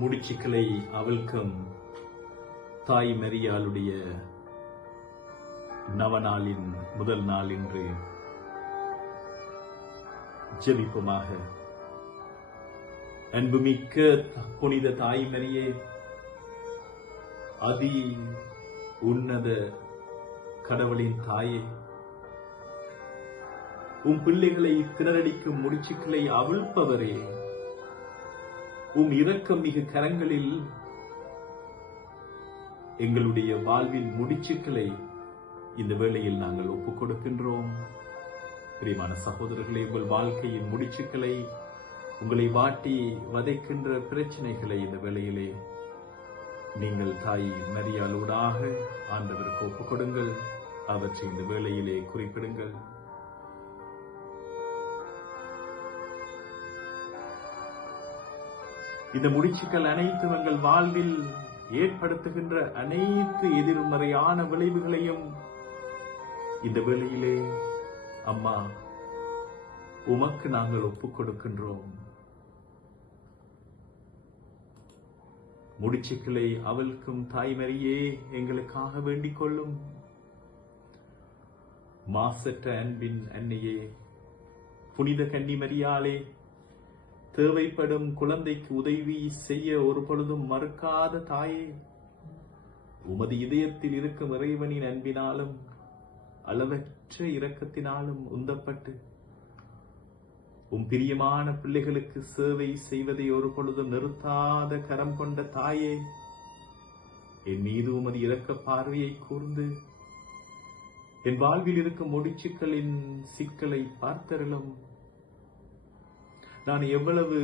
முடிச்சுக்களை அவிழ்க்கும் தாய் மரியாளுடைய நவநாளின் முதல் நாள் இன்று ஜெபிப்போமாக. அன்புமிக்க புனித தாய் மரியே, அதி உன்னத கடவுளின் தாயே, பிள்ளைகளை திணறடிக்கும் முடிச்சுக்களை அவிழ்ப்பவரே, இரக்கம் மிகு கரங்களில் எங்களுடைய வாழ்வின் முடிச்சுக்களை இந்த வேளையில் நாங்கள் ஒப்புக் கொடுக்கின்றோம். பிரியமான சகோதரர்களே, உங்கள் வாழ்க்கையின் முடிச்சுக்களை, உங்களை வாட்டி வதைக்கின்ற பிரச்சனைகளை இந்த வேளையிலே நீங்கள் தாய் மரியாளூடாக ஆண்டவருக்கு ஒப்புக் கொடுங்கள். அவற்றை இந்த வேளையிலே குறிப்பிடுங்கள். இந்த முடிச்சுக்கள் அனைத்தும் எங்கள் வாழ்வில் ஏற்படுத்துகின்ற அனைத்து எதிர்மறையான விளைவுகளையும் இந்த வேளையிலே அம்மா உமக்கு நாங்கள் ஒப்புக் கொடுக்கின்றோம். முடிச்சுக்களை அவிழ்க்கும் தாய்மரியே, எங்களுக்காக வேண்டிக் கொள்ளும். மாசற்ற அன்பின் அன்னையே, புனித கன்னிமரியாளே, தேவைப்படும் குழந்தைக்கு உதவி செய்ய ஒரு பொழுதும் மறுக்காத தாயே, உமது இதயத்தில் இருக்கும் இறைவனின் அன்பினாலும் அளவற்ற இரக்கத்தினாலும் உந்தப்பட்டு பிரியமான பிள்ளைகளுக்கு சேவை செய்வதை ஒரு பொழுதும் நிறுத்தாத கரம் கொண்ட தாயே, என் மீது உமது இரக்க பார்வையை கூர்ந்து என் வாழ்வில் இருக்கும் முடிச்சுக்களின் சிக்கலை பார்த்தருளும். நான் எவ்வளவு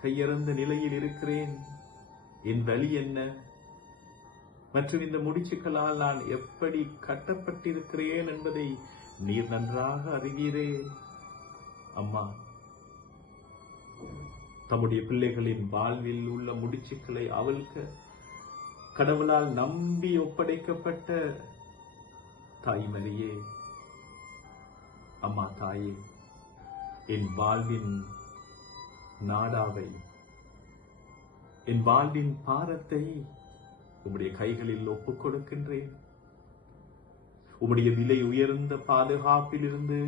கையறந்த நிலையில் இருக்கிறேன், என் வலி என்ன, மற்றும் இந்த முடிச்சுக்களால் நான் எப்படி கட்டப்பட்டிருக்கிறேன் என்பதை நீர் நன்றாக அறிவீரே. அம்மா, தம்முடைய பிள்ளைகளின் வாழ்வில் உள்ள முடிச்சுக்களை அவிழ்க்க கடவுளால் நம்பி ஒப்படைக்கப்பட்ட தாய்மரியே, அம்மா தாயே, என் வாழ்வின் நாடாவை, என் வாழ்வின் பாரத்தை உம்முடைய கைகளில் ஒப்புக் கொடுக்கின்றேன். உம்முடைய விலை உயர்ந்த பாதுகாப்பிலிருந்து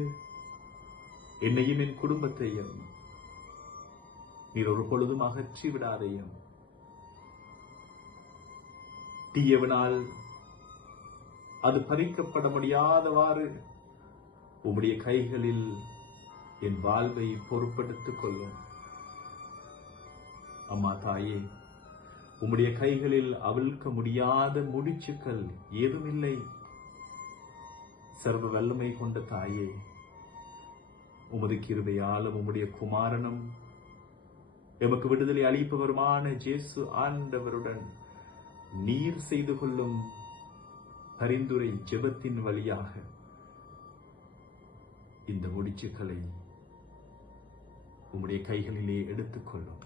என்னையும் என் குடும்பத்தையும் நீர் ஒரு பொழுதும் அகற்றி விடாதையும். தீயவனால் அது பறிக்கப்பட முடியாதவாறு உம்முடைய கைகளில் என் வாழ்வை பொறுப்படுத்திக் கொள்ளும். அம்மா தாயே, உம்முடைய கைகளில் அவிழ்க்க முடியாத முடிச்சுக்கள் ஏதுமில்லை. சர்வ வல்லமை கொண்ட தாயே, உமது கிருபையாலும் உம்முடைய குமாரனும் எமக்கு விடுதலை அளிப்பவருமான இயேசு ஆண்டவருடன் நீர் செய்து கொள்ளும் பரிந்துரை ஜெபத்தின் வழியாக இந்த முடிச்சுக்களை உம்முடைய கைகளிலே எடுத்துக்கொள்ளும்.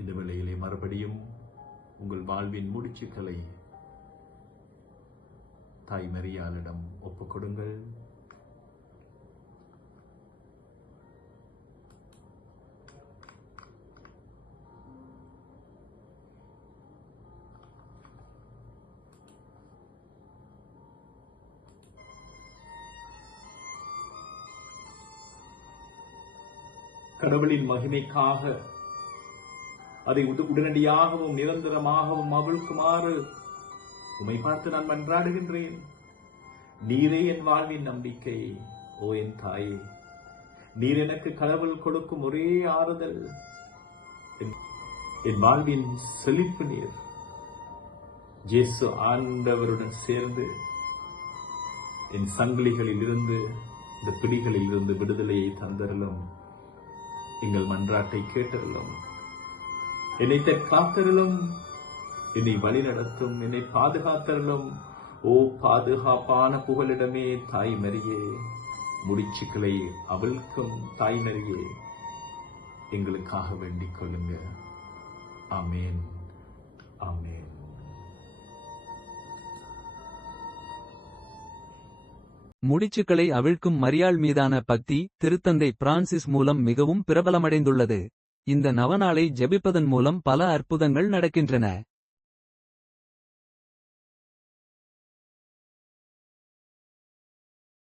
இந்த வேளையிலே மறுபடியும் உங்கள் வாழ்வின் முடிச்சுக்களை தாய் மரியாளிடம் ஒப்புக் கொடுங்கள். கடவுளின் மகிமைக்காக அதை உடனடியாகவும் நிரந்தரமாகவும் அவிழ்க்குமாறு உம்மை பார்த்து நான் மன்றாடுகின்றேன். நீரே என் வாழ்வின் நம்பிக்கை. ஓ என் தாயே, நீர் எனக்கு கடவுள் கொடுக்கும் ஒரே ஆறுதல், என் வாழ்வின் செழிப்பு நீர். இயேசு ஆண்டவருடன் சேர்ந்து என் சங்கிலிகளில் இருந்து, இந்த பிடிகளில் இருந்து விடுதலையை தந்தருளும். எங்கள் மன்றாட்டை கேட்டருளும். என்னை காத்தருளும், என்னை வழி நடத்தும், என்னை பாதுகாத்தருளும். ஓ பாதுகாப்பான புகலிடமே தாய் மரியே, முடிச்சுக்களை அவிழ்க்கும் தாய் மரியே, எங்களுக்காக வேண்டிக் கொள்ளுங்க. ஆமேன், ஆமேன். முடிச்சுக்களை அவிழ்க்கும் மரியாள் மீதான பக்தி திருத்தந்தை பிரான்சிஸ் மூலம் மிகவும் பிரபலமடைந்துள்ளது. இந்த நவநாளை ஜெபிப்பதன் மூலம் பல அற்புதங்கள் நடக்கின்றன.